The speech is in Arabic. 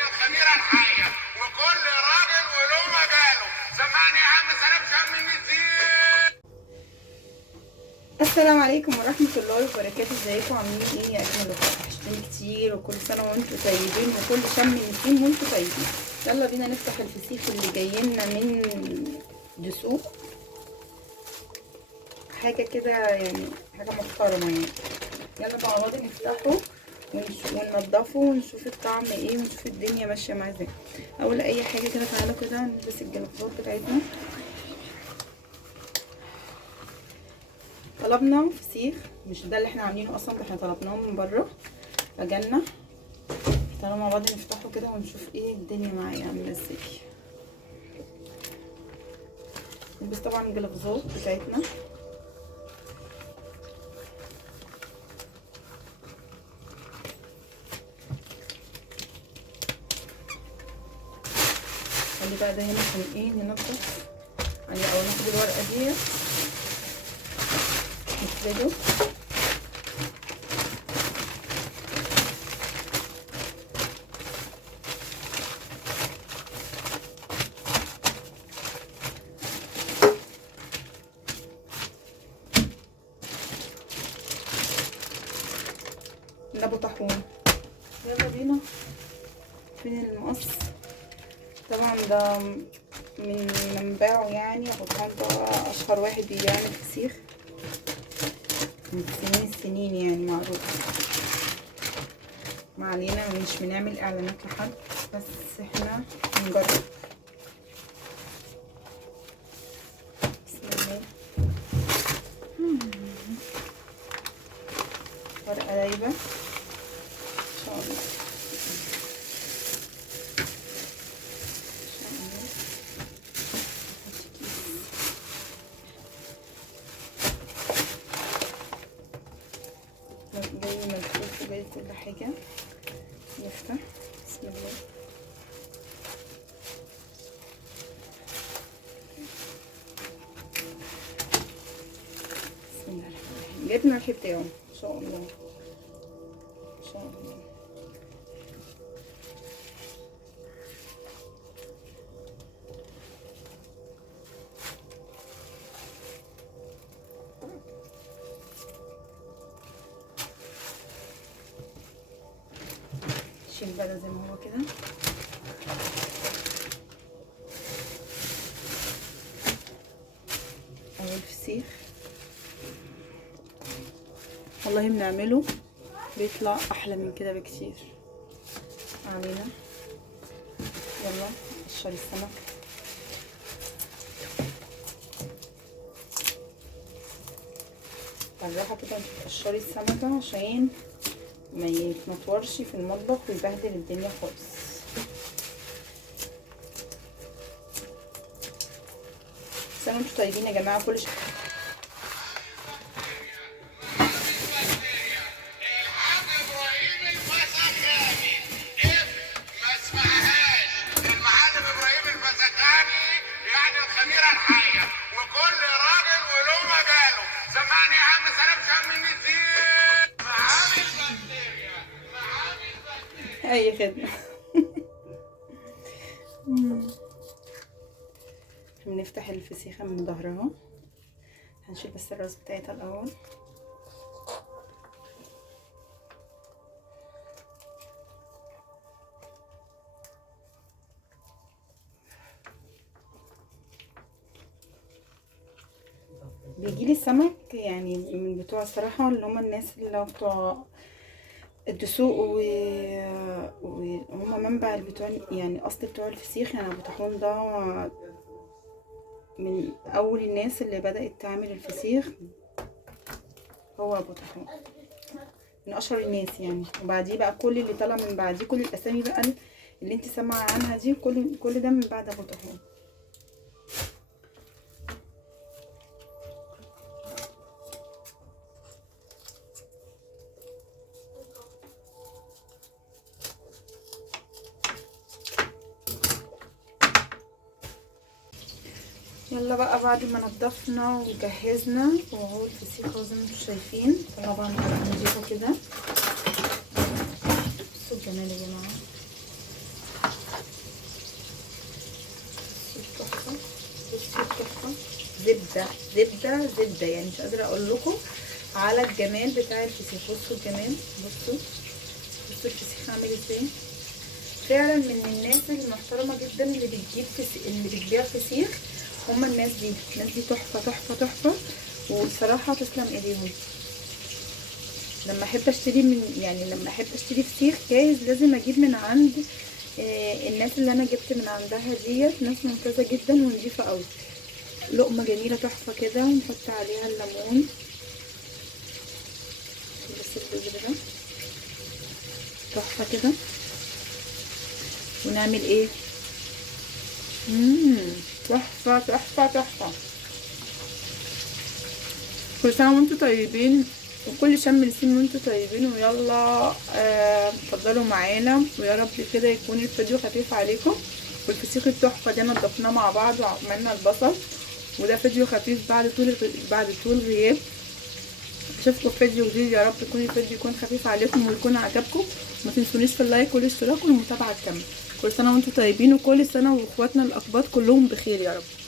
يعني الخميره الحيه، وكل راجل وله مجاله. سمعني يا عم سلام شم النسيم. السلام عليكم ورحمة الله وبركاته. ازيكم عاملين ايه يا اجمل اخوات؟ وحشتوني كتير، وكل سنة وانتم طيبين، وكل شم نسيم وانتم طيبين. يلا بينا نفتح الفسيخ اللي جاي لنا من دسوق. حاجة كده يعني، حاجة محترمة يعني. يلا مع بعض نفتحه وننضفه ونشوف الطعم ايه، ونشوف الدنيا ماشية معاه ازاي. اول اي حاجة كده تعالوا كده نلبس الجلافات بتاعتنا. طلبنا فسيخ، مش ده اللي احنا عاملينه اصلا، ده احنا طلبناه من بره فجالنا. تعالوا مع بعض نفتحه كده ونشوف ايه الدنيا معايا عامله ازاي. نلبس طبعا الجلافزات بتاعتنا. خلي بقى ده هنا عشان ايه ننضف يعني. اول ناخد الورقه دي نفرده. نبو طاحون. يلا بينا. فين المقص؟ طبعا ده من منبعه يعني. ابو طاحون ده اشهر واحد بيعمل فسيخ من سنين السنين يعني، معروف. ما علينا، مش بنعمل اعلانات لحد، بس احنا بنجرب. بسم الله. ورقه دايبه ان شاء الله. جاي ملفوف وجاي كل حاجة. نفتح. بسم الله. بسم الله الرحمن الرحيم. جايب الملح بتاعه ان شاء الله ان شاء الله. شيل بقى ده زي ما هو كده. اهو الفسيخ والله بنعمله بيطلع احلى من كده بكتير. علينا. يلا قشري السمك. بالراحه كده تقشري السمكه عشان ما يتنطورش في المطبخ ويبهدل الدنيا خالص. سنة وانتم طيبين يا جماعه. كل شيء الخميره الحيه، وكل راجل وله مجاله. سمعني يا عم سلام شم النسيم. معامل بكتيريا، معامل بكتيريا. اي خدمه. بنفتح الفسيخه من ظهرها. هنشيل بس الراس بتاعتها الاول. بيجيلي السمك يعني من بتوع الصراحه، اللي هم الناس اللي هم بتوع الدسوق وهم منبع بتوع يعني اصل بتوع الفسيخ. يعني ابو طاحون ده من اول الناس اللي بدأت تعمل الفسيخ. هو ابو طاحون من اشهر الناس يعني. وبعديه بقى كل اللي طلع من بعديه، كل الاسامي بقى اللي انت سامعه عنها دي، كل ده من بعد ابو طاحون. يلا بقى بعد ما نضفنا وجهزنا، وهو الفسيخ اهو زي ما انتم شايفين. طبعا هنضيفه كده. بصوا الجمال يا جماعه. زبده زبده يعني، مش قادره اقول لكم على الجمال بتاع الفسيخ. بصوا الجمال، بصوا الفسيخ عامل ازاي. فعلا من الناس المحترمه جدا اللي بتجيب اللي بتبيع فسيخ، هما الناس دي تحفه تحفه تحفه، والصراحه تسلم ايديهم. لما احب اشتري لما احب اشتري فسيخ جاهز لازم اجيب من عند الناس اللي انا جبت من عندها ديت، ناس ممتازه جدا ونضيفه قوي. لقمه جميله تحفه كده، ونحط عليها الليمون بس البذر ده تحفه كده، ونعمل ايه تحفه تحفه تحفه. كل سنه وانتم طيبين، وكل شم نسيم وانتم طيبين. ويلا اتفضلوا معانا، ويا رب كده يكون الفيديو خفيف عليكم. والفسيخ التحفه ده نضفناه مع بعض وعملنا البصل، وده فيديو خفيف بعد طول غياب. اشوفكم في فيديو جديد، يا رب يكون الفيديو يكون خفيف عليكم ويكون عجبكم. ما تنسونيش في اللايك والاشتراك والمتابعه الكامله. كل سنه وانتم طيبين، وكل سنه واخواتنا الاقباط كلهم بخير يا رب.